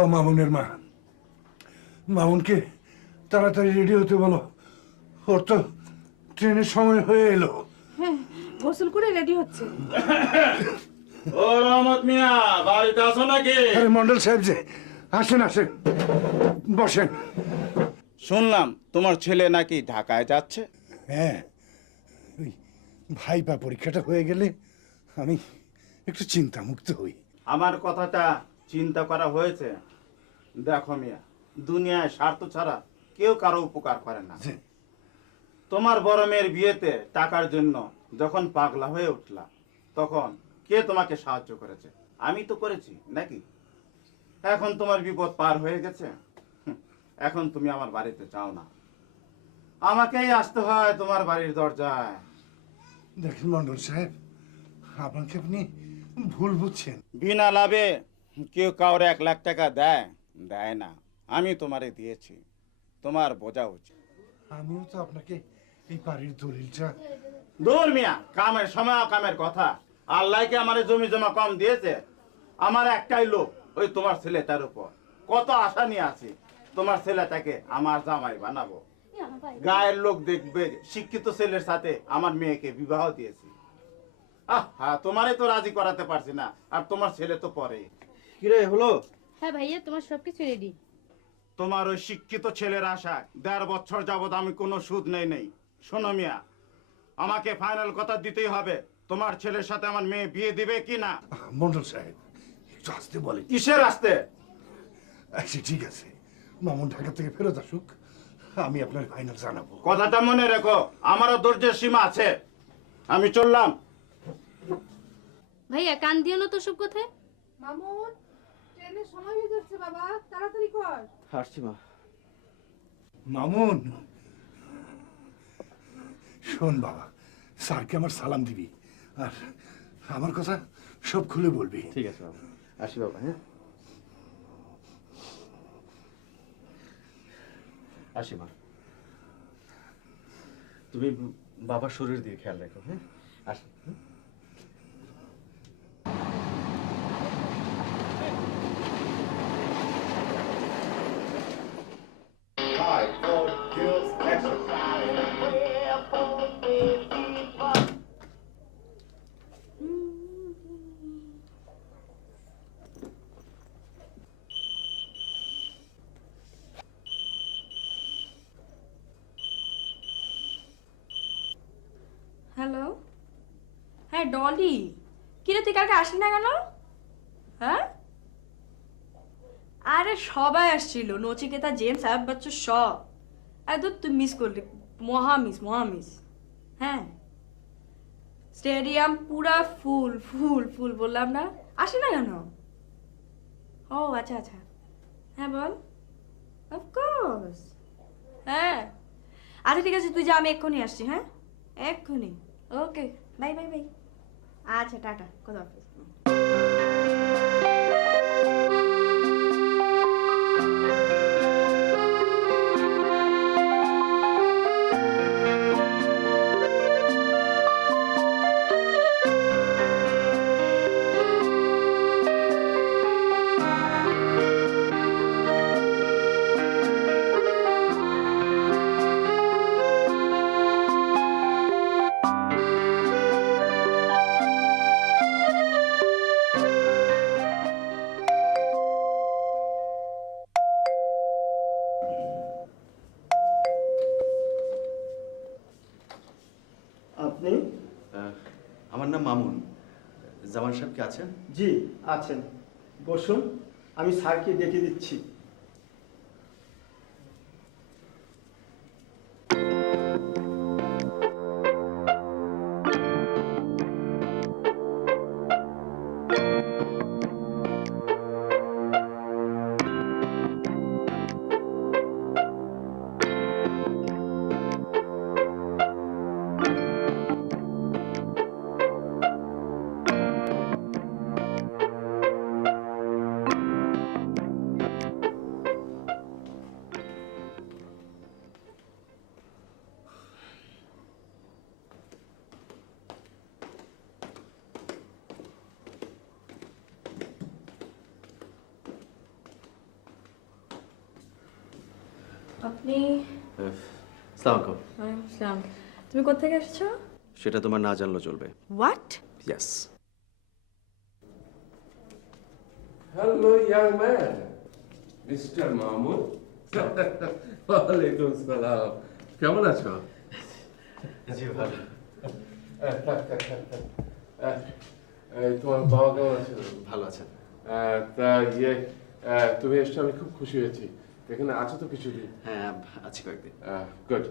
ও মামুনের মা, মামুনকে তাড়াতাড়ি রেডি হতে বলো, ওর তো ট্রেনের সময় হয়ে এলো। হ্যাঁ, গোসল করে রেডি হচ্ছে। ও রহমত মিয়া, বাড়িতে আছো নাকি? আরে মন্ডল সাহেব যে, আসেন আসেন, বসেন। শুনলাম তোমার ছেলে নাকি ঢাকায় যাচ্ছে। হ্যাঁ, ওই ভাইপা পরীক্ষাটা হয়ে গেলে আমি একটু চিন্তামুক্ত হই। আমার কথাটা চিন্তা করা হয়েছে। দেখো মিয়া, দুনিয়ায় স্বার্থ ছাড়া কেউ কারো উপকার করে না। জি। তোমার বড় মেয়ের বিয়েতে টাকার জন্য যখন পাগলা হয়ে উঠলা, তখন কে তোমাকে সাহায্য করেছে? আমি তো করেছি নাকি? এখন তোমার বিপদ পার হয়ে গেছে, এখন তুমি আমার বাড়িতে যাও না, আমাকেই আসতে হয় তোমার বাড়ির দরজায়। দেখেন মন্ডল সাহেব, আপনাকে আপনি ভুল বুঝছেন। বিনা লাভে কেউ কাউরে 1 লাখ টাকা দেয় দেয় না। আমি তোমারে দিয়েছি, তোমার বোঝা উচিত। আমিও তো আপনাকে এই বাড়ির দলিলটা। দূর মিয়া, কামের সময় কামের কথা। আল্লাহকে আমার জমি জমা কম দিয়েছে? আমার একটাই লোক, ওই তোমার ছেলেটার উপর কত আশা নিয়ে আছি। তোমার ছেলেটাকে আমার জামাই বানাবো, গায়ের লোক দেখবে, শিক্ষিত ছেলের সাথে আমার মেয়েকে বিবাহ দিয়েছি। হ্যাঁ, তোমারে তো রাজি করাতে পারছি না, আর তোমার ছেলে তো পরে। কিরে হলো? হ্যাঁ ভাইয়া, তোমার সবকিছু রেডি। তোমার ওই শিক্ষিত ছেলের আশা 1.5 বছর যাবত আমি কোনো সুদ নেই। শোনো মিয়া, আমাকে ফাইনাল কথা দিতেই হবে, তোমার ছেলের সাথে আমার মেয়ে বিয়ে দিবে কি না। মন্ডল সাহেব, একটু আসতে বলেন। কিসের আসতে? আচ্ছা ঠিক আছে, মামুন ঢাকা থেকে ফেরত আসুক, আমি আপনার ফাইনাল জানাবো। কথাটা মনে রেখো, আমারও ধৈর্যের সীমা আছে। আমি চললাম। ভাইয়া কান দিও না তো সব কথায়। মামুন, ট্রেনের সময় হয়ে যাচ্ছে বাবা, তাড়াতাড়ি কর। আসছি মা। মামুন, শোন বাবা, স্যারকে আমার সালাম দিবি, আর আমার কথা সব খুলে বলবি। ঠিক আছে বাবা, আসি বাবা। হ্যাঁ, আসি মা। তুমি বাবার শরীর দিয়ে খেয়াল রাখো। হ্যাঁ, আসি। হ্যালো, হ্যাঁ ডলি, কিরে তুই কালকে আসলি না কেন? হ্যাঁ, আরে সবাই আসছিল, নচিকেতা, জেমস, সাহেব বাচ্চু সব। একদম তুই মিস করলি, মহা মিস। হ্যাঁ, স্টেডিয়াম পুরা ফুল ফুল ফুল, বললাম না? আসি না কেন? ও আচ্ছা, হ্যাঁ বল। অফকোর্স, হ্যাঁ আচ্ছা ঠিক আছে, তুই যা, আমি এক্ষুনি আসছি। হ্যাঁ, এক্ষুনি। ওকে, বাই। আচ্ছা, টাটা, খোদা হাফেজ। আপনি? আমার নাম মামুন। জামান সাহেব কি আছেন? জি আছেন, বসুন, আমি স্যারকে ডেকে দিচ্ছি। আপনি সালাম। ওয়ালাইকুম আসসালাম। তুমি কোত্থেকে এসেছো? সেটা তোমার না জানলেও চলবে। What? Yes. Hello, young man. Mr. Mahmood. ওয়ালাইকুম সালাম। কেমন আছো? জি ভালো। তোমার বাবা কেমন আছে? ভালো আছেন? তা তুমি এসছো, আমি খুব খুশি হয়েছি। এখানে আছো তো কিছুদিন? হ্যাঁ, আছি কয়েকদিন। গুড।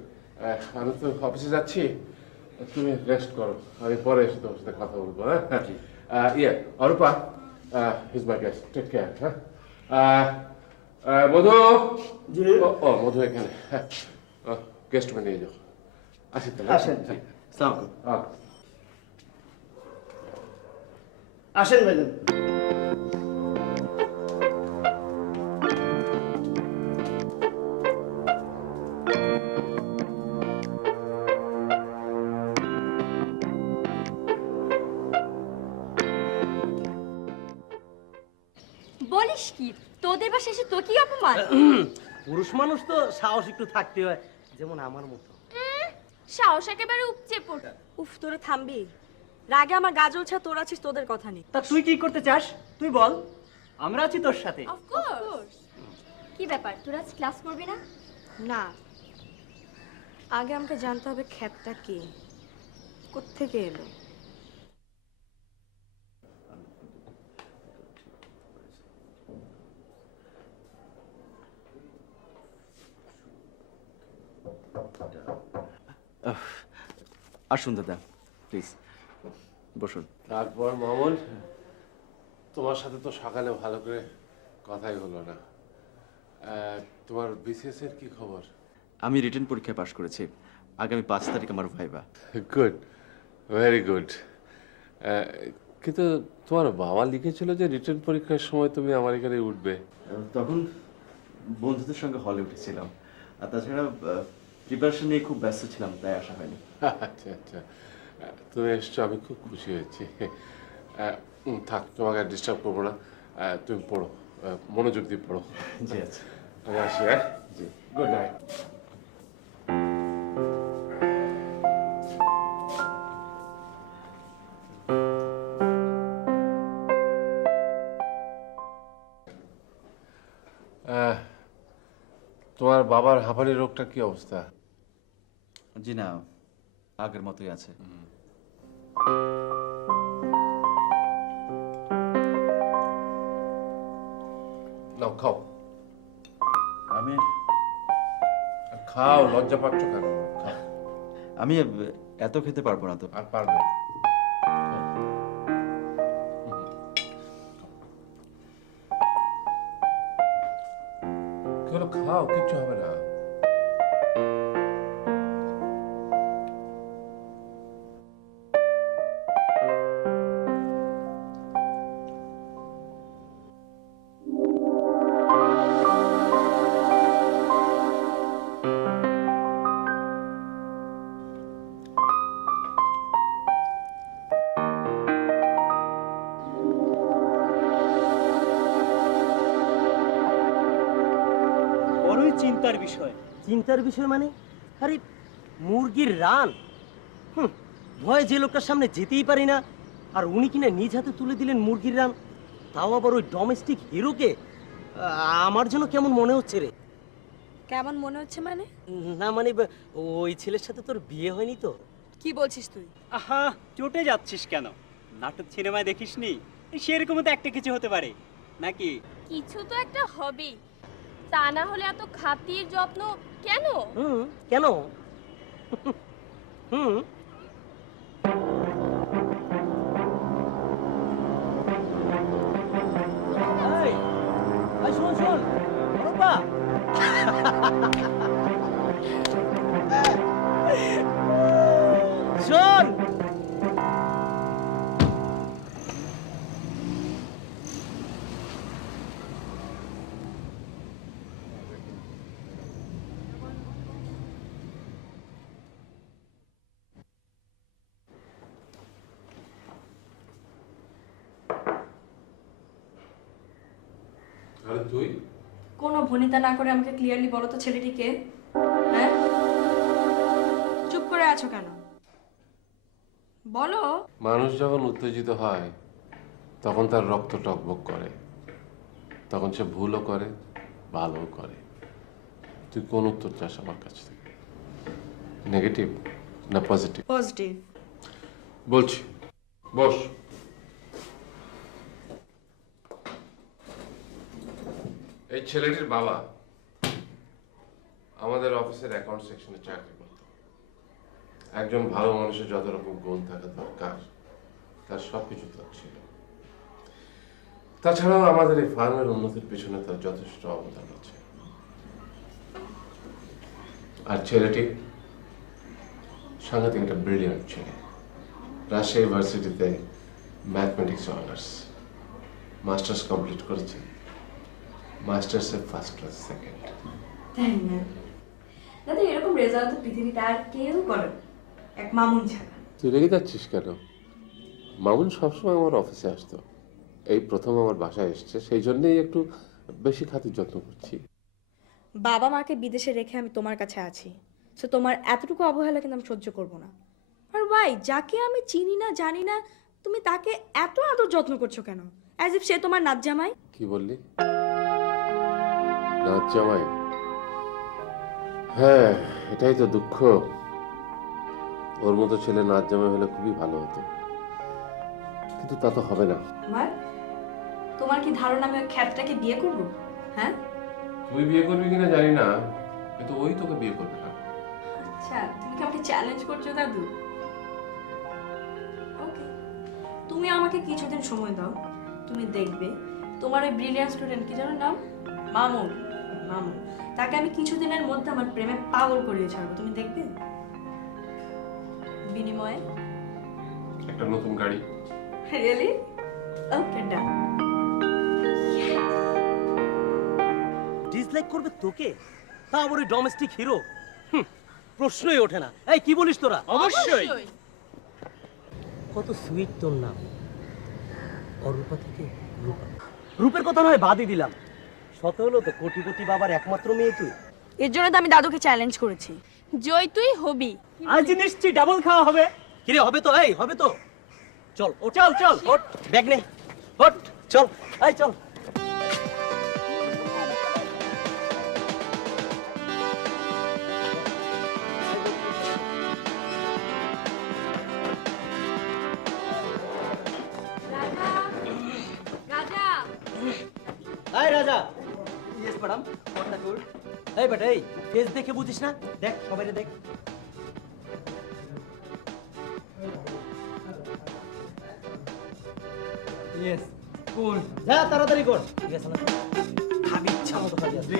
আমি তো অফিসে যাচ্ছি, তুমি রেস্ট করো, আমি পরে এসে তোমার সাথে কথা বলবো। হ্যাঁ, Arupa, he's my guest, take care. হ্যাঁ, মধু। জি। ও মধু এখানে, গেস্ট নিয়ে যাও। আসি তাহলে। আসেন। সালাম। আসেন ভাইজান। বলিস কি, তোদের বাসা এসে তো কি অপমান? পুরুষ মানুষ তো সাহস একটু থাকতে হয়, যেমন আমার মতো। সাহস একেবারে উপচে পড়। উফ, তোরা থামবি? রাগে আমার গা জ্বলছে, তোর আছিস তোদের কথা নেই। তা তুই কি করতে চাস? তুই বল, আমরা আছি তোর সাথে। অফকোর্স। কি ব্যাপার, তোরা আজ ক্লাস করবি না? না, আগে আমাকে জানতে হবে খ্যাতটা কে, কোত্থেকে এলো। আসুন দাদা, প্লিজ বসুন। তারপর মামুন, তোমার সাথে তো সকালে ভালো করে কথাই হলো না। তোমার বিসিএস এর কি খবর? আমি রিটেন পরীক্ষায় পাশ করেছি। আগামী 5 তারিখ আমার ভাইবা। Good, very good. কিন্তু তোমার বাবা লিখেছিল যে রিটেন পরীক্ষার সময় তুমি আমার এখানে উঠবে। তখন বন্ধুদের সঙ্গে হলে উঠেছিলাম, আর তাছাড়া প্রিপারেশন নিয়ে খুব ব্যস্ত ছিলাম, তাই আসা হয়নি। আচ্ছা আচ্ছা, তুমি এসছো, আমি খুব খুশি হয়েছি। থাক, তোমাকে ডিস্টার্ব করবো না, তুমি পড়ো, মনোযোগ দিয়ে পড়ো। জি আচ্ছা, আমি আসি। হ্যাঁ, জি। Good night. তোমার বাবার হাঁপানি রোগটা কি অবস্থা? জি না, আগের মতোই আছে। নাও খাও, আমি খাও, লজ্জা পাচ্ছ কেন? খাও। আমি এত খেতে পারবো না তো। আর পারবে? কি হলো, খাও, কিচ্ছু হবে না। বড়ই চিন্তার বিষয়। চিন্তার বিষয় মানে? আরে মুরগির রান, ভয়ে যে লোকটার সামনে যেতেই পারি না, আর উনি কিনা নিজ হাতে তুলে দিলেন মুরগির রান, তাও আবার ওই ডোমেস্টিক হিরোকে। আমার জন্য কেমন মনে হচ্ছে রে। কেমন মনে হচ্ছে মানে? না মানে ওই ছেলের সাথে তোর বিয়ে হয়নি তো? কি বলছিস তুই? আহা, চটে যাচ্ছিস কেন? নাটক সিনেমায় দেখিসনি? সেরকমও তো একটা কিছু হতে পারে নাকি? কিছু তো একটা হবেই, তা না হলে এত খাতির যত্ন কেন? কেন? হুম, শোন শোন বাবা, শোন। আরে তুই? কোনো ভনিতা না করে আমাকে ক্লিয়ারলি বলো তো ছেলেটি কে? হ্যাঁ, চুপ করে আছো কেন? বলো। মানুষ যখন উত্তেজিত হয় তখন তার রক্ত টকবক করে, তখন সে ভুলও করে ভালোও করে। তুই কোন উত্তর চাস আমার কাছ থেকে, নেগেটিভ না পজিটিভ? পজিটিভ। বলছি, বস। এই ছেলেটির বাবা আমাদের অফিসের অ্যাকাউন্ট সেকশনে চাকরি করত। একজন ভালো মানুষের যত রকম গুণ থাকা দরকার তার সবকিছু তার ছিল। তাছাড়াও আমাদের এই ফার্মের উন্নতির পিছনে তার যথেষ্ট অবদান আছে। আর ছেলেটি সাংঘাতিক একটা ব্রিলিয়ান্ট ছেলে। রাজশাহী ইউনিভার্সিটিতে ম্যাথমেটিক্স অনার্স, মাস্টার্স কমপ্লিট করেছে, মাস্টার্সে ফার্স্ট ক্লাস সেকেন্ড। তাই না দাদা? এরকম রেজাল্ট তো পৃথিবীতে আর কেউ করে না, এক মামুন ছাড়া। তুই রেগে যাচ্ছিস কেন? মামুন সবসময় আমার অফিসে আসতো, এই প্রথম আমার বাসায় এসছে, সেই জন্যই একটু বেশি খাতির যত্ন করছি। বাবা মাকে বিদেশে রেখে আমি তোমার কাছে আছি, সো তোমার এতটুকু অবহেলা কিন্তু আমি সহ্য করব না। আর ভাই, যাকে আমি চিনি না জানি না তুমি তাকে এত আদর যত্ন করছো কেন? অ্যাজ ইফ সে তোমার নাত জামাই। কি বললি? নাচ জামাই? হ্যাঁ, এটাই তো দুঃখ। ওর মতো ছেলে নাচ জামাই হলে খুবই ভালো হতো, কিন্তু তা তো হবে না। তোমার কি ধারণা আমি ওই খ্যাতটাকে বিয়ে করবো? হ্যাঁ, তুই বিয়ে করবি কিনা জানি না, কিন্তু ওই তোকে বিয়ে করবে না। আচ্ছা, তুমি কি আমাকে চ্যালেঞ্জ করছো দাদু? ওকে, তুমি আমাকে কিছুদিন সময় দাও, তুমি দেখবে তোমার ওই ব্রিলিয়ান্ট স্টুডেন্ট, কি যেন নাম, মামুন, মামুন, তাকে আমি কিছুদিনের মধ্যে আমার প্রেমে পাগল করিয়ে ছাড়বো, তুমি দেখবে। বিনিময়ে একটা নতুন গাড়ি। রিয়েলি? ওকে, ডান। ডিসলাইক করবে তোকে, তা আবার ওই ডোমেস্টিক হিরো? প্রশ্নই ওঠে না। এই কি বলিস তোরা? অবশ্যই। কত সুইট তোর নাম, অরূপা থেকে রূপা। রূপের কথা নয় বাদই দিলাম, শত হলো তো কোটিপতি বাবার একমাত্র মেয়ে তুই। এর জন্য তো আমি দাদুকে চ্যালেঞ্জ করেছি। জয় তুই হবি। আজ নিশ্চয়ই ডাবল খাওয়া হবে। কিরে, হবে তো? এই হবে তো? চল ও, চল চল, ওঠ, ব্যাগ নে, ওঠ, চল, এই চল। রাজা, এই রাজা। ইয়েস ম্যাডাম, কোনটা তোর? এই বেটা, এই ফেস দেখে বুঝিস না? দেখ, সবাইরে দেখ। ইয়েস, কুল। যা তাড়াতাড়ি কর। ঠিক আছে না? খাবি ইচ্ছা মতো খাবি।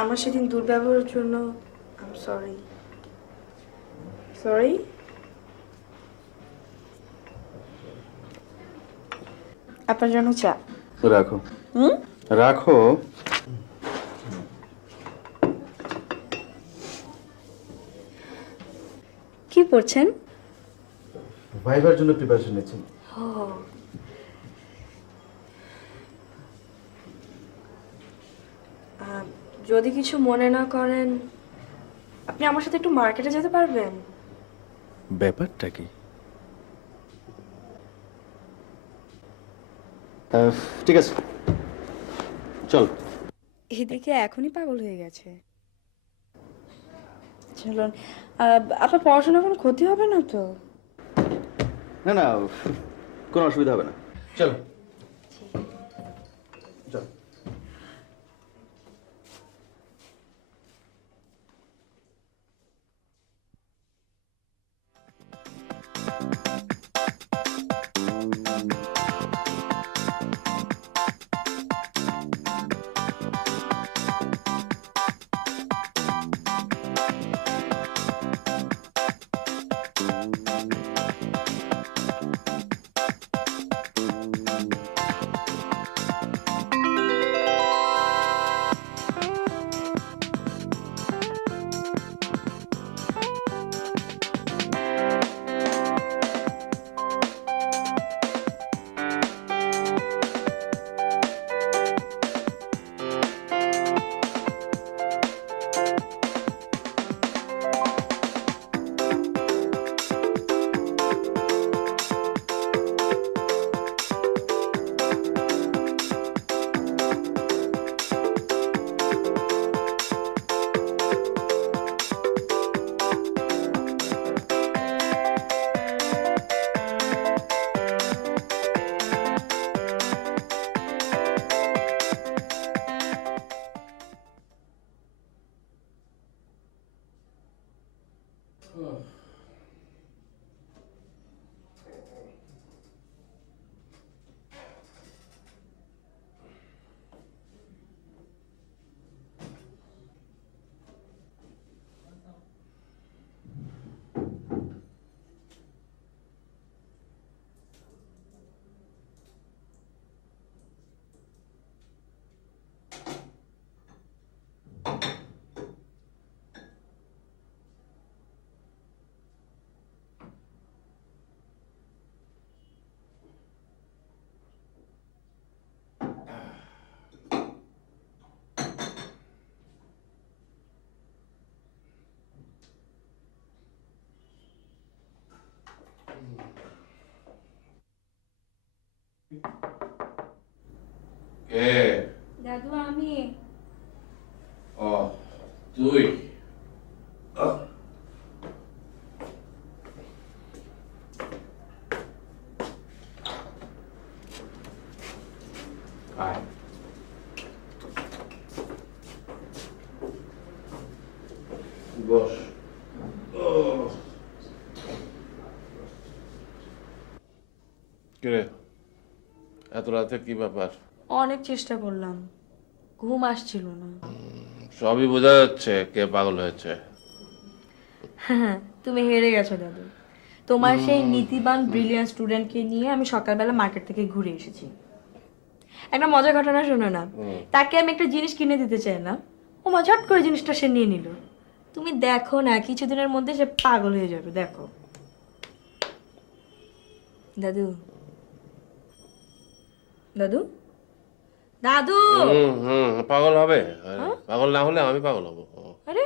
আমার সেদিন দুর্ব্যবহারের জন্য আই এম সরি। সরি? আপনার জন্য চা। রাখো হুম? রাখো। কি পড়ছেন? ভাইবার জন্য প্রিপারেশন নিচ্ছি। যদি কিছু মনে না করেন, আপনি আমার সাথে একটু মার্কেটে যেতে পারবেন? ব্যাপারটা কি? ঠিক আছে, চল। এদিকে এখনই পাগল হয়ে গেছে। চলুন। আপনার পড়াশোনার কোনো ক্ষতি হবে না তো? না না, কোনো অসুবিধা হবে না, চল চল। কে? দাদু, আমি। ও, তুই? আয়। বস। কিরে, এত রাতে কি ব্যাপার? অনেক চেষ্টা করলাম, ঘুম আসছিল না। সবই বোঝা যাচ্ছে কে পাগল হয়েছে। তুমি হেরে গেছো দাদু। তোমার সেই নীতিবান ব্রিলিয়ান্ট স্টুডেন্টকে নিয়ে আমি সকালবেলা মার্কেট থেকে ঘুরে এসেছি। একটা মজার ঘটনা শোনো না। তাকে আমি একটা জিনিস কিনে দিতে চাইলাম, ও ঝট করে জিনিসটা সে নিয়ে নিল। তুমি দেখো না, কিছুদিনের মধ্যে সে পাগল হয়ে যাবে, দেখো। দাদু, দাদু, দাদু। পাগল হবে? পাগল না হলে আমি পাগল হব। আরে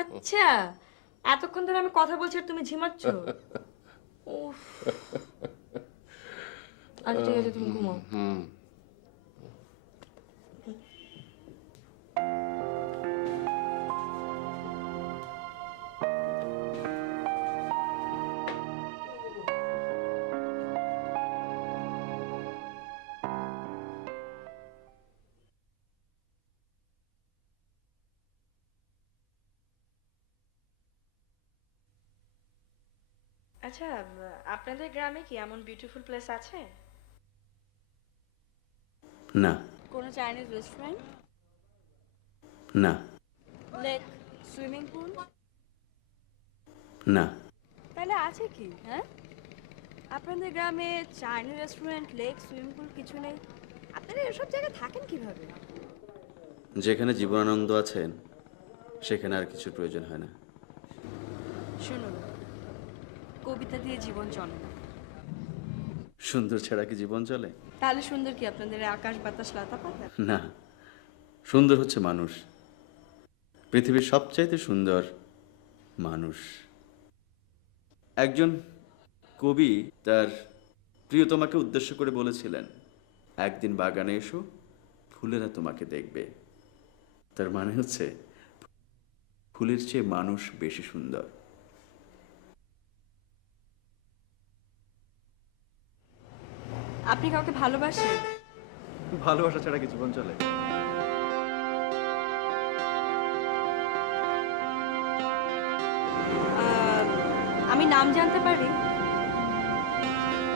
আচ্ছা, এতক্ষণ ধরে আমি কথা বলছি আর তুমি ঝিমাচ্ছ? উফ। আচ্ছা ঠিক আছে, তুমি ঘুমাও। আচ্ছা, আপনাদের গ্রামে কি এমন বিউটিফুল প্লেস আছে? না কোনো চাইনিজ রেস্টুরেন্ট? না লেক, সুইমিং পুল? না। তাহলে আছে কি? হ্যাঁ, আপনাদের গ্রামে Chinese restaurant, lake, swimming pool কিছু নেই? আপনারা এসব জায়গায় থাকেন কিভাবে? যেখানে জীবনানন্দ আছেন সেখানে আর কিছু প্রয়োজন হয় না। শুনুন, কবিতা দিয়ে জীবন চলে না। সুন্দর ছাড়া কি জীবন চলে? তাহলে সুন্দর কি আপনাদের এই আকাশ বাতাস লতা পাতা? না, সুন্দর হচ্ছে মানুষ। পৃথিবীর সবচাইতে সুন্দর মানুষ। একজন কবি তার প্রিয়তমাকে উদ্দেশ্য করে বলেছিলেন, একদিন বাগানে এসো, ফুলেরা তোমাকে দেখবে। তার মানে হচ্ছে ফুলের চেয়ে মানুষ বেশি সুন্দর। আপনি কাউকে ভালোবাসেন? ভালোবাসা ছাড়া কি জীবন চলে? আমি নাম জানতে পারি?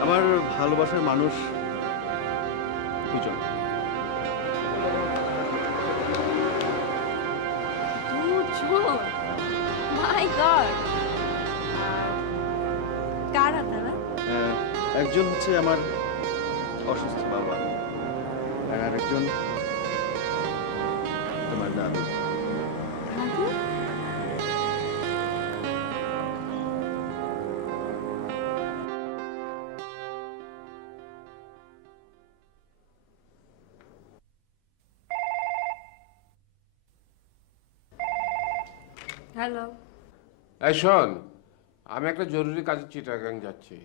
আমার ভালোবাসার মানুষ দুজন। দুজন? মাই গড! কারা তারা? একজন হচ্ছে আমার অসুস্থ বাবা, আর আরেকজন তোমার দাদু। দাদু? হ্যালো, এই শোন, আমি একটা জরুরি কাজে চিটাগাং যাচ্ছি।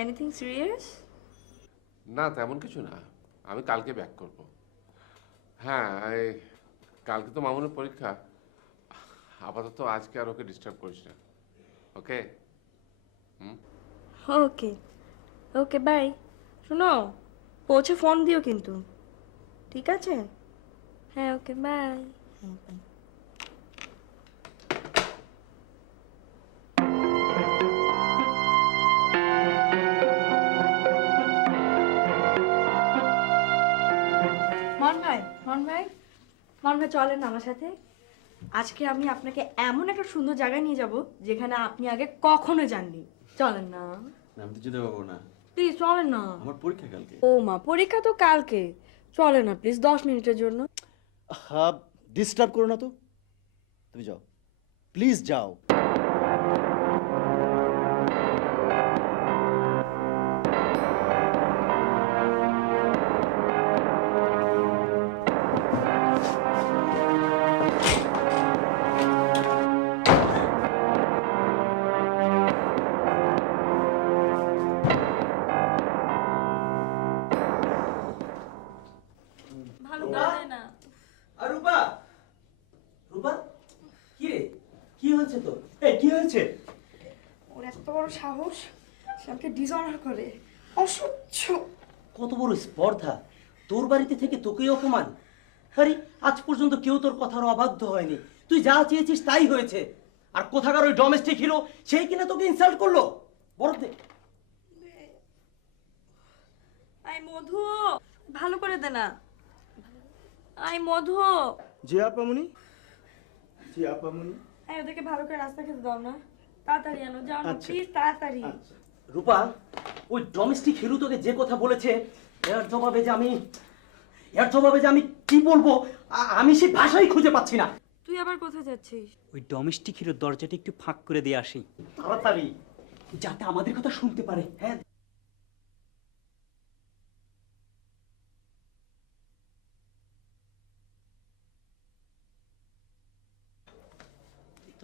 Anything serious? না, তেমন কিছু না। আমি কালকে ব্যাক করব। হ্যাঁ, কালকে তো মামুনের পরীক্ষা। আপাতত আজকে আর ওকে ডিস্টার্ব করিস না, ওকে? ওকে ওকে, বাই। শোনো, পৌঁছে ফোন দিও কিন্তু, ঠিক আছে? হ্যাঁ, ওকে, বাই। হ্যাঁ, বাই। মন ভাই চলেন না আমার সাথে। আজকে আমি আপনাকে এমন একটা সুন্দর জায়গায় নিয়ে যাব যেখানে আপনি আগে কখনো যাননি। চলেন না। আমি তো যেতে পারবো না, প্লিজ চলেন না। আমার পরীক্ষা কালকে। ও মা, পরীক্ষা তো কালকে। চলেন না প্লিজ, 10 মিনিটের জন্য। হ্যাঁ, ডিস্টার্ব করো না তো, তুমি যাও, প্লিজ যাও। ভালো করে না। আর রূপা, রূপা, কি রে, কি হয়েছে তো? এই কি হয়েছে? ওর এত বড় সাহস, সে আমাকে ডিসঅনার করে। অসহ্য! কত বড় স্পর্ধা, তোর বাড়িতে থেকে তোকেই অপমান। আরে আজ পর্যন্ত কেউ তোর কথার অবাধ্য হয়নি, তুই যা চেয়েছিস তাই হয়েছে। আর কোথাকার ওই ডোমেস্টিক হিরো, সেই কিনা তোকে ইনসাল্ট করলো। বরফ দে। আই মধু, ভালো করে দে না। I Madhu. G আপামনি, G আপামনি। I ওদেরকে ভালো করে রাস্তা খেতে দাও না। তাড়াতাড়ি আনো, যাও না আচ্ছা। প্লিজ, তাড়াতাড়ি। রূপা, ওই ডোমেস্টিক হিরো তোকে যে কথা বলেছে, এর জবাবে যে আমি কি বলবো, আমি সেই ভাষাই খুঁজে পাচ্ছি না। তুই আবার কোথায় যাচ্ছিস? ওই ডোমেস্টিক হিরোর দরজাটা একটু ফাঁক করে দিয়ে আসি। তাড়াতাড়ি, যাতে আমাদের কথা শুনতে পারে। হ্যাঁ,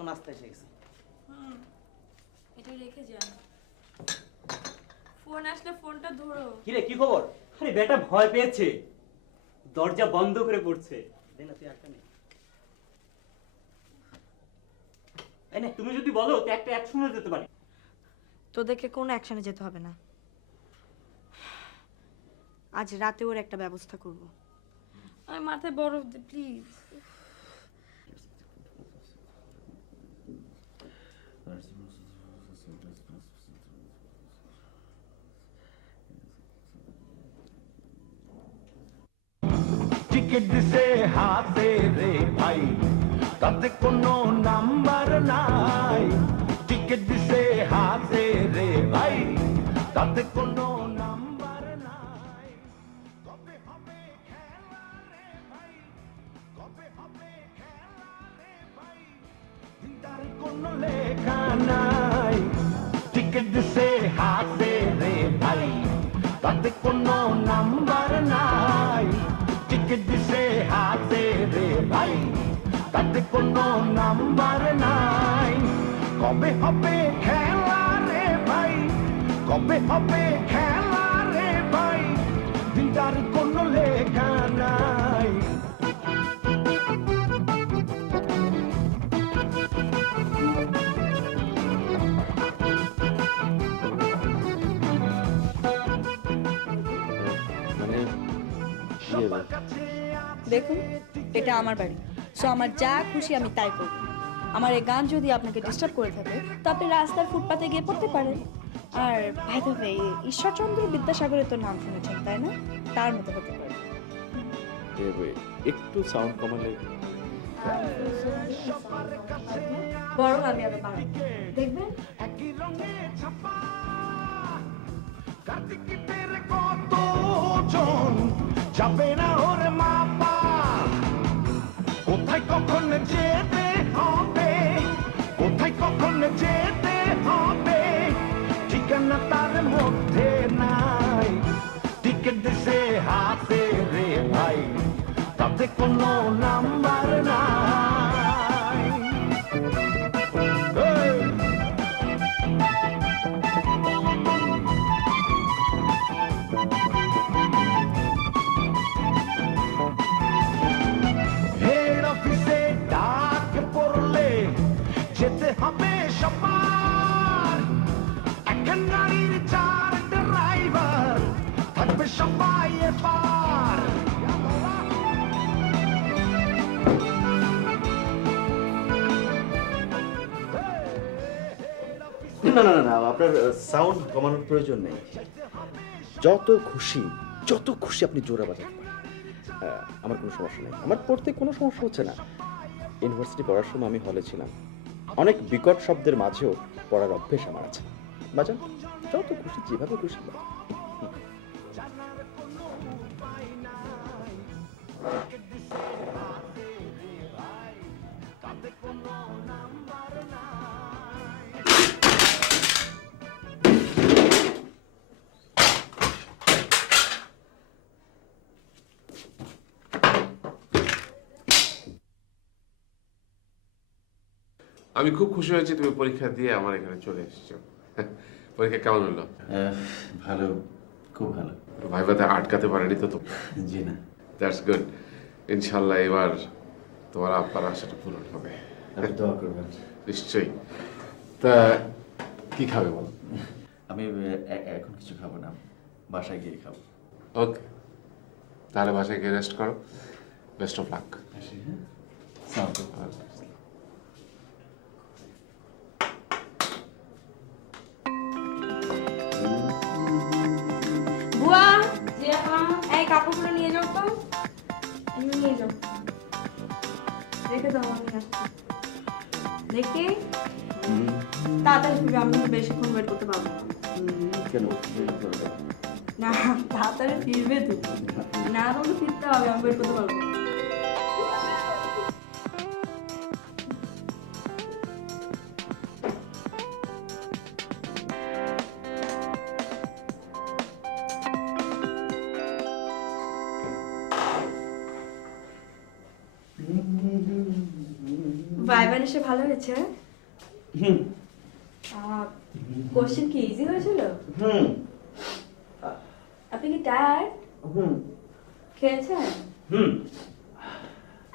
তো নাস্তা এসে গেছে। এটা রেখে যা। ফোন আসলে ফোনটা ধরো। কিরে, কি খবর? আরে বেটা ভয় পেয়েছে, দরজা বন্ধ করে পড়ছে। দে না, তুই একটা নে। এই নে, তুমি যদি বলো তো একটা অ্যাকশনে যেতে পারি। তোদেরকে কোনো অ্যাকশনে যেতে হবে না। আজ রাতে ওর একটা ব্যবস্থা করব। আমি মাথায় বরফ দে প্লিজ। টিকিট দিছে হাতে রে ভাই, তাতে কোনো নাম্বার নাই। টিকিট দিছে হাতে রে ভাই, তাতে কোনো নাম্বার নাই টিকিট দিছে হাতে রে ভাই তাতে কোনো নাম্বার নাই কবে হবে খেলা রে ভাই কবে হবে খেলা রে ভাই দিনটার কোনো লেখা নাই মানে দেখুন এটা আমার বাড়ি, সো আমার যা খুশি আমি তাই করব। আমার এই গান যদি আপনাকে ডিস্টার্ব করে থাকে তো আপনি রাস্তার ফুটপাতে গিয়ে পড়তে পারেন। আর ভাই তো ভাই ঈশ্বরচন্দ্র বিদ্যাসাগরের তো নাম শুনেছেন তাই না? তার মতো হতে পারে। একটু সাউন্ড কমালে। বরং আমি আরো বাড়াবো, দেখবেন। কার্তিকের কতজন যাবে না ওর মাপা কোথায় কখন যেতে হবে কোথায় কখন যেতে হবে ঠিকানা তার মধ্যে নাই টিকিট দিছে হাতে রে ভাই তাতে কোনো নাম্বার নাই হেড অফিসে ডাক পড়লে যেতে হবে সবার এখন গাড়ির 4 ড্রাইভার থাকবে সবাই এবার না না না না আপনার সাউন্ড কমানোর প্রয়োজন নেই। যত খুশি আপনি জোরে বাজাতে পারেন, আমার কোনো সমস্যা নেই। আমার পড়তে কোনো সমস্যা হচ্ছে না। ইউনিভার্সিটি পড়ার সময় আমি হলে ছিলাম, অনেক বিকট শব্দের মাঝেও পড়ার অভ্যেস আমার আছে। বাজান যত খুশি, যেভাবে খুশি। আমি খুব খুশি হয়েছি তুমি পরীক্ষা দিয়ে আমার এখানে চলে এসেছো। পরীক্ষা কেমন হলো? ভালো, খুব ভালো। ভাইভাতে আটকাতে পারেনি তো? জি না। That's good. ইনশাল্লাহ এবার তোমার আব্বার আশাটা পূরণ হবে। দোয়া করবেন। নিশ্চয়ই। তা কি খাবে বলো? আমি এখন কিছু খাবো না, বাসায় গিয়ে খাবো। ওকে, তাহলে বাসায় গিয়ে রেস্ট করো। Best of luck. বুয়া, এই কাপড়গুলো নিয়ে যাও তো, নিয়ে যাও, রেখে দাও, আমি আসছি। দেখি তাড়াতাড়ি ফিরবে, আমি বেশিক্ষণ ওয়েট করতে পারবো না। কেন? না, তাড়াতাড়ি ফিরবে তো, না তোমাকে ফিরতে হবে, আমি ওয়েট করতে পারবো না। ভাইবান এসে ভালো হয়েছে? কোশ্চেন কি ইজি হয়েছিল? আপনি কি টায়ার্ড? খেয়েছেন?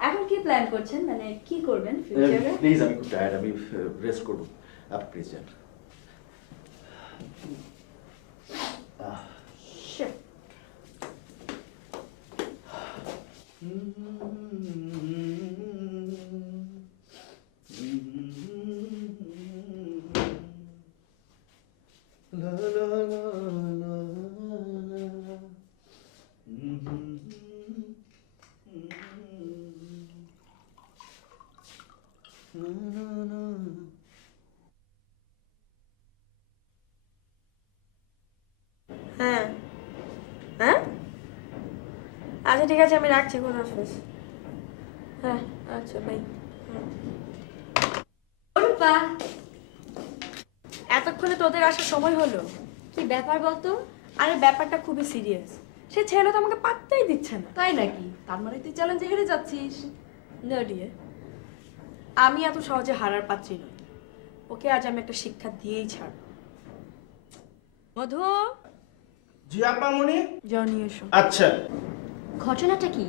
এখন কি প্ল্যান করছেন, মানে কি করবেন ফিউচারে? প্লিজ, আমি খুব টায়ার্ড, আমি রেস্ট করব। আপনি প্লিজ যান। হ্যাঁ হ্যাঁ, আচ্ছা ঠিক আছে, আমি রাখছি, কোন অফিস। হ্যাঁ আচ্ছা বাই। এতক্ষণে তোদের আসার সময় হলো। কি ব্যাপার বলতো? আরে ব্যাপারটা খুবই সিরিয়াস। সে ছেলে তো আমাকে পাত্তাই দিচ্ছে না। তাই নাকি? তার মানে তুই চ্যালেঞ্জে হেরে যাচ্ছিস। না ডিয়ার, আমি এত সহজে হারার পাত্রী নই। ওকে আজ আমি একটা শিক্ষা দিয়েই ছাড়ব। মধু, জি আপামনি। যাও নিয়ে এসো। আচ্ছা। ঘটনাটা কি?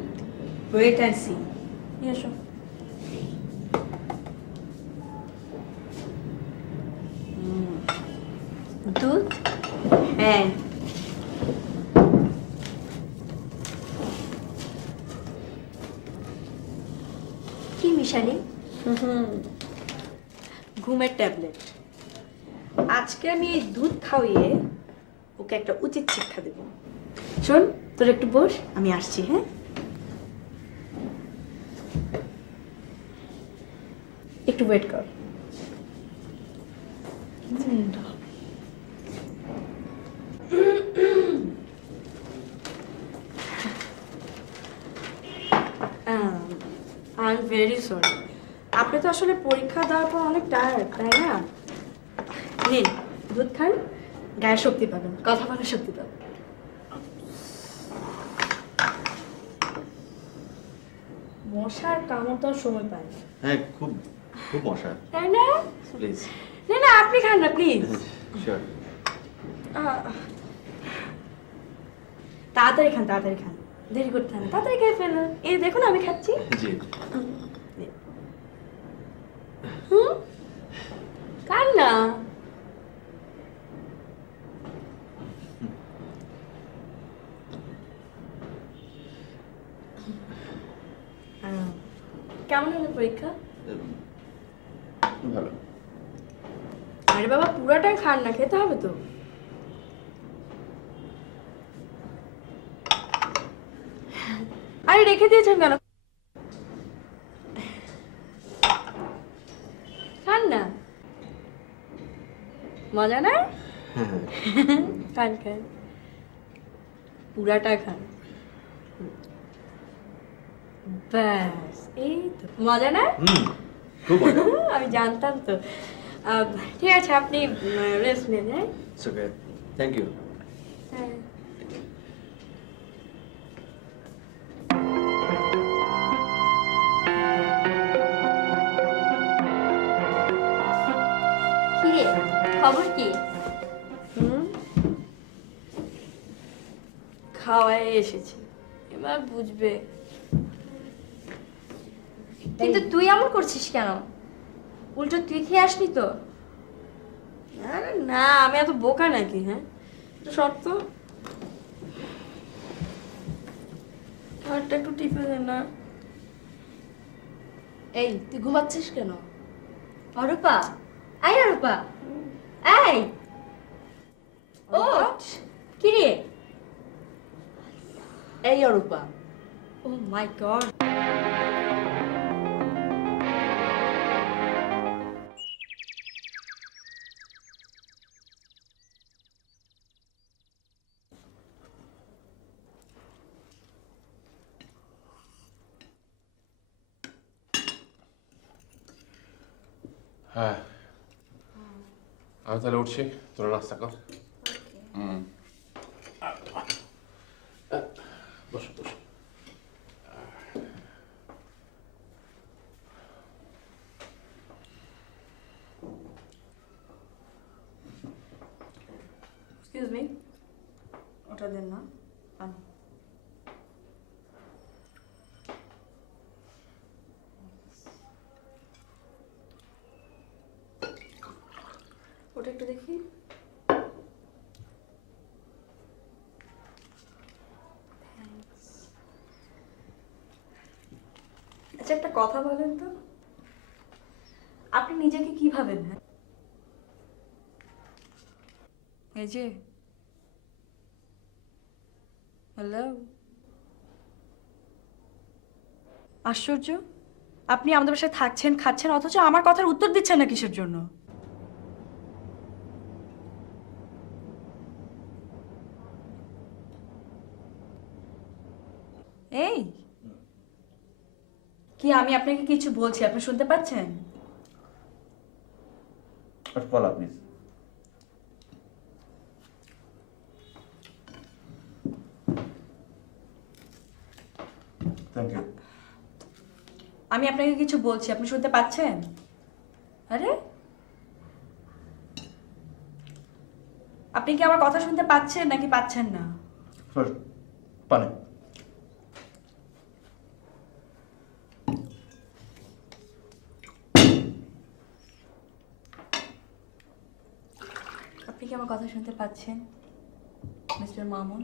Wait and see. নিয়ে এসো। দুধ? হ্যাঁ। কি মিশালি? ঘুমের ট্যাবলেট। আজকে আমি এই দুধ খাওয়িয়ে ওকে একটা উচিত শিক্ষা দেব। শোন, তোর একটু বস, আমি আসছি। হ্যাঁ, একটু ওয়েট কর। I am very sorry. আপনি তো আসলে পরীক্ষা দেওয়ার পর অনেক টায়ার্ড, তাই না? নিন, দুধ খান, গায়ে শক্তি পাবেন, কথা বলার শক্তি পাবেন। মশার কামড় তো আর সময় পায় না। হ্যাঁ, খুব খুব মশা। তাই না? প্লিজ। না না, আপনি খান না প্লিজ। শিওর। তাড়াতাড়ি খান, তাড়াতাড়ি খান, দেরি করতে হবে না, তাড়াতাড়ি খেয়ে ফেলুন। এই দেখুন আমি খাচ্ছি। জি। খান না। কেমন হলো পরীক্ষা? ভালো। আরে বাবা, পুরাটাই খান না, খেতে হবে তো। আরে রেখে দিয়েছেন কেন? খান না, মজা না? খান খান, পুরাটা খান। ব্যাস, এই তো মজা না? খুব মজা। আমি জানতাম তো। ঠিক আছে, আপনি রেস্ট নিন। হ্যাঁ, ইটস ওকে, থ্যাংক ইউ। হ্যাঁ। কি রে, খবর কি? খাওয়ায় এসেছি, এবার বুঝবে। কিন্তু তুই এমন করছিস কেন? উল্টো তুই খেয়ে আসলি তো। আরে না, আমি এত বোকা নাকি? হ্যাঁ, শর্ত হাতটা একটু টিপে দে না। এই, তুই ঘুমাচ্ছিস কেন? অরূপা, এই অরূপা, এই ওঠ। কি রে? এই অরূপা, ও মাই গড। হ্যাঁ, আমি তাহলে উঠছি, তোরা নাস্তা কর। বসো বসো। এক্সকিউজ মি, ওটা দেন না। আনো। ওটা একটু দেখি। আচ্ছা, একটা কথা বলেন তো, আপনি নিজেকে কি ভাবেন? হ্যাঁ, এই যে হ্যালো, আশ্চর্য, আপনি আমাদের বাসায় থাকছেন, খাচ্ছেন, অথচ আমার কথার উত্তর দিচ্ছেন না কিসের জন্য? এই কি, আমি আপনাকে কিছু বলছি, আপনি শুনতে পাচ্ছেন? বলা প্লিজ। Thank you. আমি আপনাকে কিছু বলছি, আপনি শুনতে পাচ্ছেন? আরে আপনি কি আমার কথা শুনতে পাচ্ছেন নাকি পাচ্ছেন না? পানি। আপনি কি আমার কথা শুনতে পাচ্ছেন মিস্টার মামুন?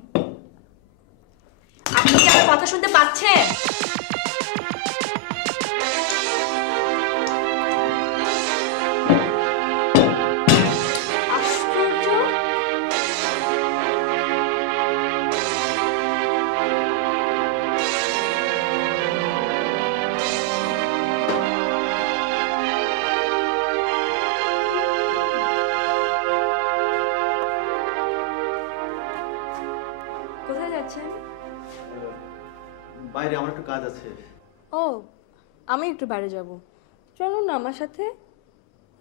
আপনি কি আমার কথা শুনতে পাচ্ছেন? আশ্চর্য! কোথায় যাচ্ছেন? বাইরে আমার একটু কাজ আছে। ও, আমি একটু বাইরে যাব। চলুন না আমার সাথে।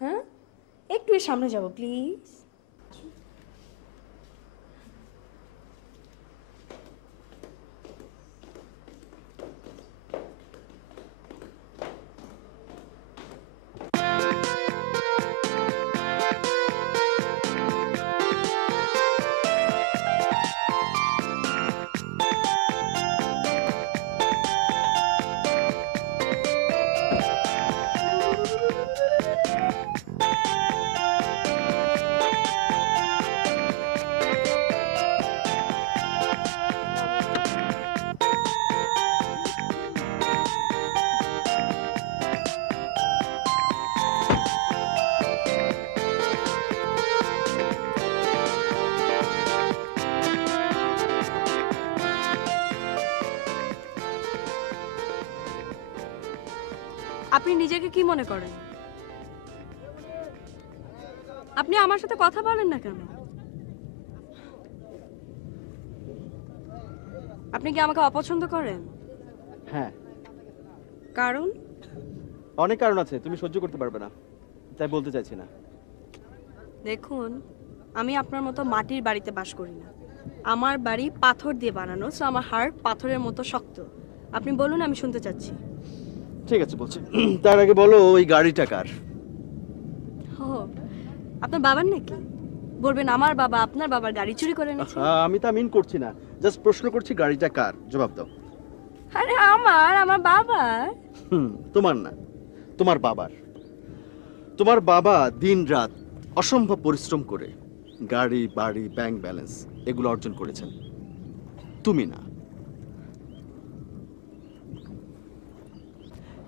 হ্যাঁ, একটু এর সামনে যাব প্লিজ। আপনি নিজেকে কি মনে করেন? আপনি আমার সাথে কথা বলেন না কেন? আপনি কি আমাকে অপছন্দ করেন? হ্যাঁ, কারণ? অনেক কারণ আছে, তুমি সহ্য করতে পারবে না, তাই বলতে চাইছি না। দেখুন, আমি আপনার মতো মাটির বাড়িতে বাস করি না। আমার বাড়ি পাথর দিয়ে বানানো, সো আমার হার্ট পাথরের মতো শক্ত। আপনি বলুন, আমি শুনতে চাচ্ছি। ঠিক আছে, বলছি। তার আগে বলো, ওই গাড়িটা কার? ও, আপনার বাবার নাকি? বলবেন আমার বাবা আপনার বাবার গাড়ি চুরি করে এনেছে? আমি তা মিন করছি না, জাস্ট প্রশ্ন করছি গাড়িটা কার, জবাব দাও। আরে আমার বাবার। তোমার না, তোমার বাবার। তোমার বাবা দিন রাত অসম্ভব পরিশ্রম করে গাড়ি, বাড়ি, ব্যাংক ব্যালেন্স এগুলো অর্জন করেছেন, তুমি না।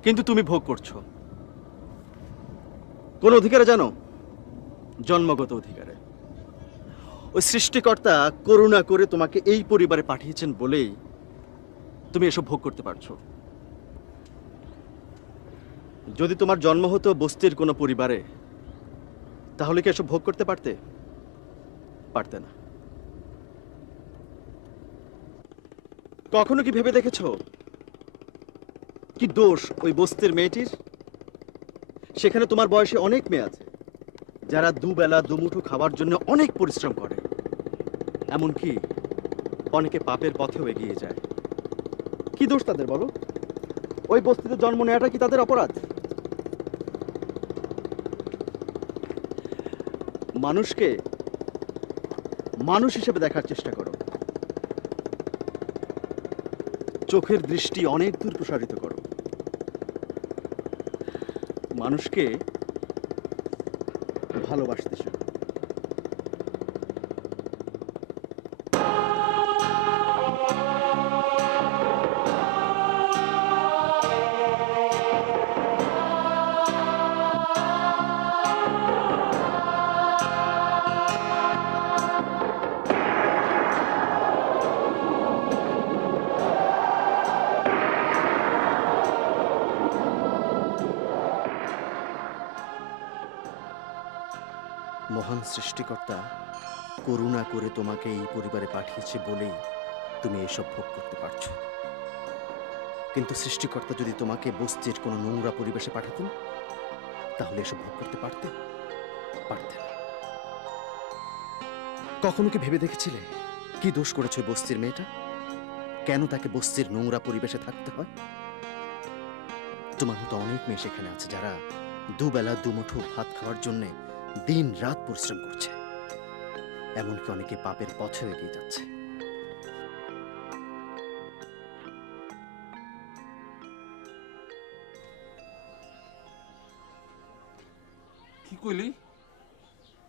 কিন্তু তুমি ভোগ করছো কোন অধিকারে জানো? জন্মগত অধিকারে। ওই সৃষ্টিকর্তা করুণা করে তোমাকে এই পরিবারে পাঠিয়েছেন বলেই তুমি এসব ভোগ করতে পারছো। যদি তোমার জন্ম হতো বস্তির কোনো পরিবারে, তাহলে কি এসব ভোগ করতে পারতে? পারতে না। কখনো কি ভেবে দেখেছো কি দোষ ওই বস্তির মেয়েটির? সেখানে তোমার বয়সে অনেক মেয়ে আছে যারা দুবেলা দুমুঠো খাবার জন্য অনেক পরিশ্রম করে, এমনকি অনেকে পাপের পথেও এগিয়ে যায়। কি দোষ তাদের বলো? ওই বস্তিতে জন্ম নেওয়াটা কি তাদের অপরাধ? মানুষকে মানুষ হিসেবে দেখার চেষ্টা করো, চোখের দৃষ্টি অনেক দূর প্রসারিত করো, মানুষকে ভালোবাসতে শেখো। মহান সৃষ্টিকর্তা করুণা করে তোমাকে এই পরিবারে পাঠিয়েছে বলেই তুমি এসব ভোগ করতে পারছো। কিন্তু সৃষ্টিকর্তা যদি তোমাকে বস্তির কোনো নোংরা পরিবেশে পাঠাতেন, তাহলে এসব ভোগ করতে পারতে? পারতে না। কখনো কি ভেবে দেখেছিলে কি দোষ করেছে ওই বস্তির মেয়েটা? কেন তাকে বস্তির নোংরা পরিবেশে থাকতে হয়? তোমার মতো অনেক মেয়ে সেখানে আছে যারা দুবেলা দুমুঠো ভাত খাওয়ার জন্যে দিন রাত পরিশ্রম করছে, এমনকি অনেকে পাপের পথেও এগিয়ে যাচ্ছে। কি কইলি?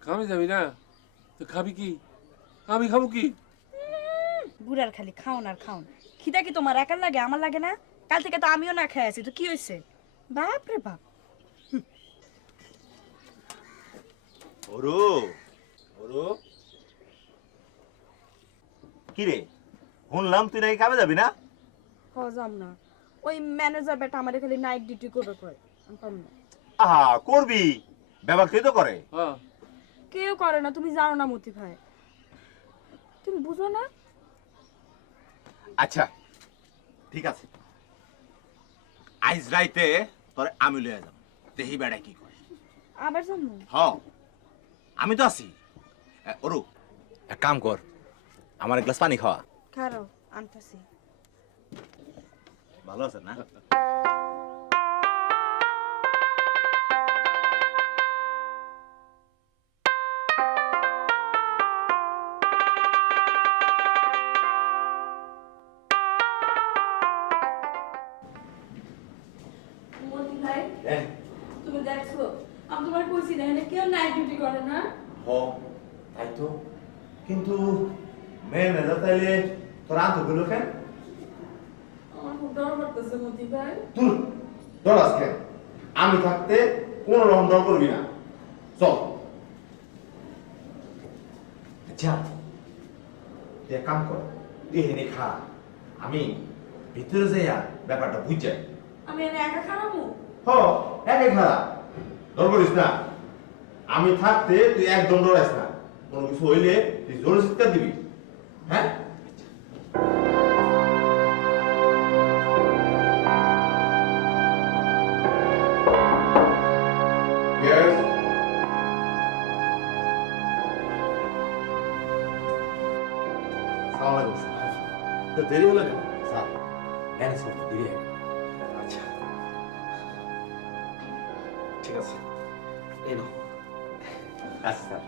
কামে যাবি না তো খাবি কি? আমি খাবো কি? বুড়ার খালি খাওন আর খাওন। খিদা কি তোমার একার লাগে, আমার লাগে না? কাল থেকে তো আমিও না খেয়ে আছি, তো কি হয়েছে? বাপ রে বাপ। ওরু ওরু কি রে, শুনলাম তুই নাকি কামে যাবি না? যাম না, ওই ম্যানেজার বেটা আমারে খালি নাইট ডিউটি করবে কয়, আমি পারবো না। আহা করবি, ব্যাপার তুই তো করে। কেউ করে না, তুমি জানো না মতি ভাই, তুমি বুঝো না। আচ্ছা ঠিক আছে, আইজ রাইতে তোরে আমি লইয়া যাব, দেখি বেড়া কি করে। আবার জানো? হ আমি তো আছি। ওরু এক কাম কর, আমার এক গ্লাস পানি খাওয়া। খারো আনতেছি। ভালো আছে না? মতি ভাই তুমি দেখছো, আমি তোমার কইছি না এখানে কেউ নাইট ডিউটি করে না। হ তাই তো, কিন্তু ম্যানেজার তাইলে তোর আনতে গেল কেন? আমার খুব ডর করতেছে মতি ভাই। তুই ডর আজকে, আমি থাকতে কোন রকম ডর করবি না। চল যা, তুই এক কাম কর, তুই এখানে খা, আমি ভিতরে যাইয়া ব্যাপারটা বুঝাই। আমি এনে একা খারাপু? হ একাই খারাপ, ডর করিস না। আমি থাকতে তুই একদম ডরাইস না, কোনো কিছু হইলে তুই জোরে চিৎকার দিবি, হ্যাঁ? দেরি হলো কেন? স্যার ম্যানেজ করতে দেরি হয়। আচ্ছা ঠিক আছে, এই নাও। আচ্ছা স্যার।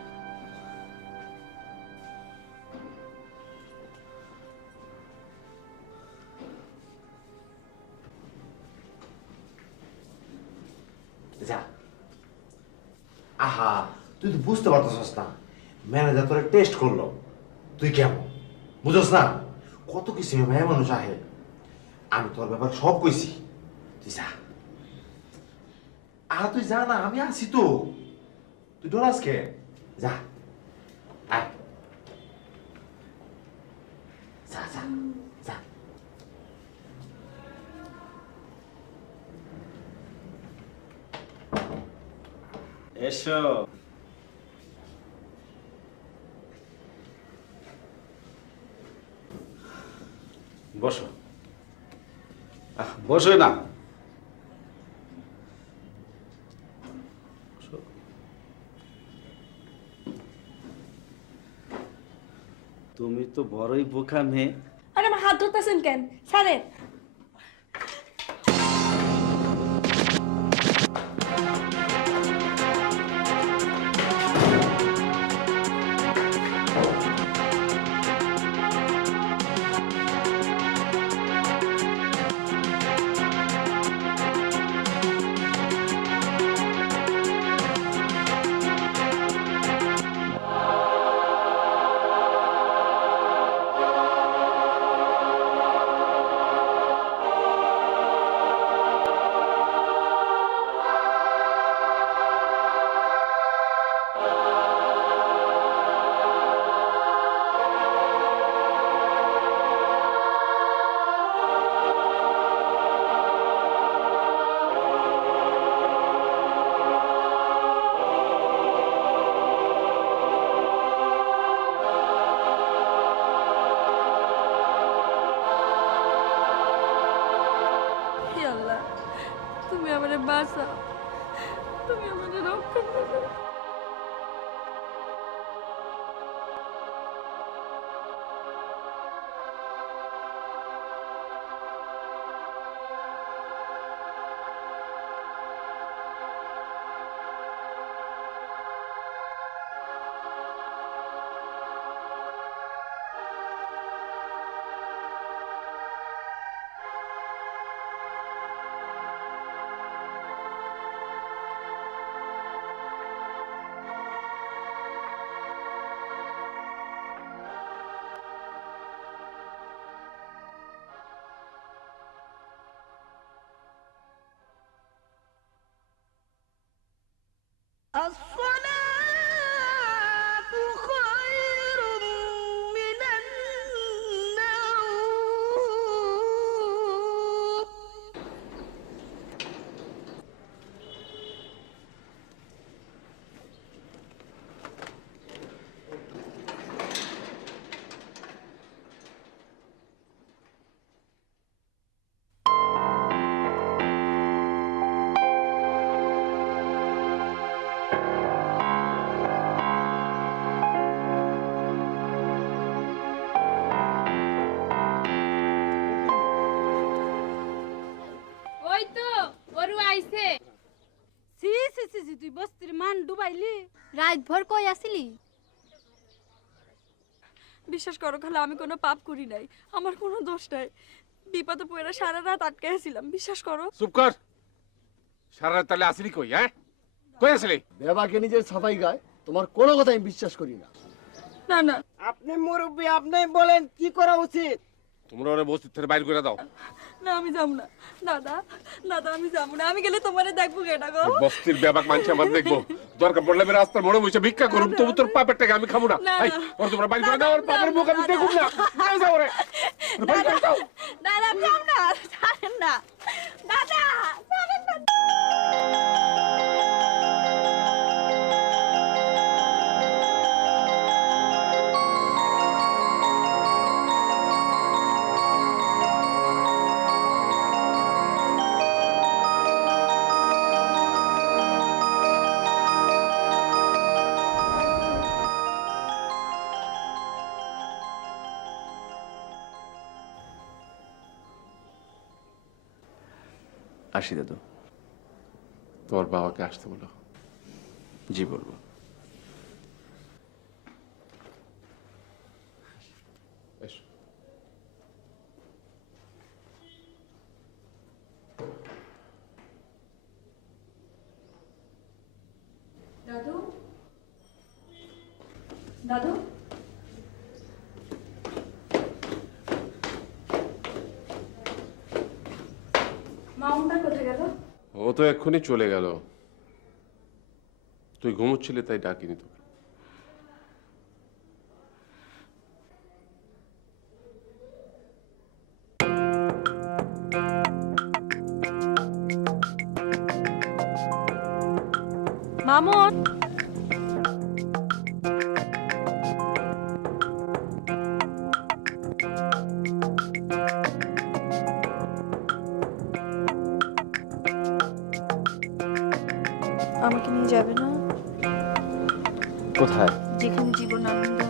যা। আহা তুই তো বুঝতে পারতেছস না, ম্যানেজার তোরে টেস্ট করলো, তুই কেমন বুঝছ না? কত কিছু মেয়ে মানুষ আহে, আমি তোর ব্যাপার সব কইছি, তুই যা। আহা তুই যা না, আমি আছি তো, তুই ডরাস কে? যা আয়, যা যা যা। এসো। বসো, বসো না। তুমি তো বড়ই বোকা মেয়ে। আরে আমার হাত ধরতেছেন কেন? ছাড়ে। তুমি আমারে বাঁচাও, তুমি আমারে রক্ষা করো। ডুবাইছে। সি সি সি সি, তুই বস্তির মান ডুবাইলি? রাত ভর কই আসিলি? বিশ্বাস করো খালা, আমি কোনো পাপ করি নাই, আমার কোনো দোষ নাই। বিপদে পড়ে সারা রাত আটকে ছিলাম, বিশ্বাস করো। চুপ কর। সারা রাত তাহলে আসলি কই? হ্যাঁ, কই আসলি? দেবাকে নিজের সাফাই গায়, তোমার কোনো কথা আমি বিশ্বাস করি না। না না, আপনি মুরব্বী, আপনি বলেন কি করা উচিত? তোমরা ওরা বস্তি থেকে বাইর করে দাও। না আমি যাবো না দাদা, দাদা আমি যাবো না। আমি গেলে তোমারে দেখবো কেটা গো? বস্তির ব্যাপাক মানছে আমার দেখবো। দরকার পড়লে আমি রাস্তার মোড়ে বসে ভিক্ষা করুম, তবু তোর পাপের টাকা আমি খাবো না। না, এই, না। ওরা তোমরা বাইর করে দাও, ওর পাপের মুখ আমি দেখুন না। যাও, যাও রে। ওরা বাইর করে দাও। দাদা যাও না, ছাড়েন না দাদা, ছাড়েন না। আসি দাদু। তোমার বাবাকে আসতে বলো। জি বলবো। এসো। দাদু, দাদু, মাউন্টটা কোথায় গেল? ও তো এক্ষুনি চলে গেল। তুই ঘুমোচ্ছিলে তাই ডাকিনি তোকে। মামুন, আমাকে নিয়ে যাবে না? কোথায়? যেখানে জীবন আনন্দ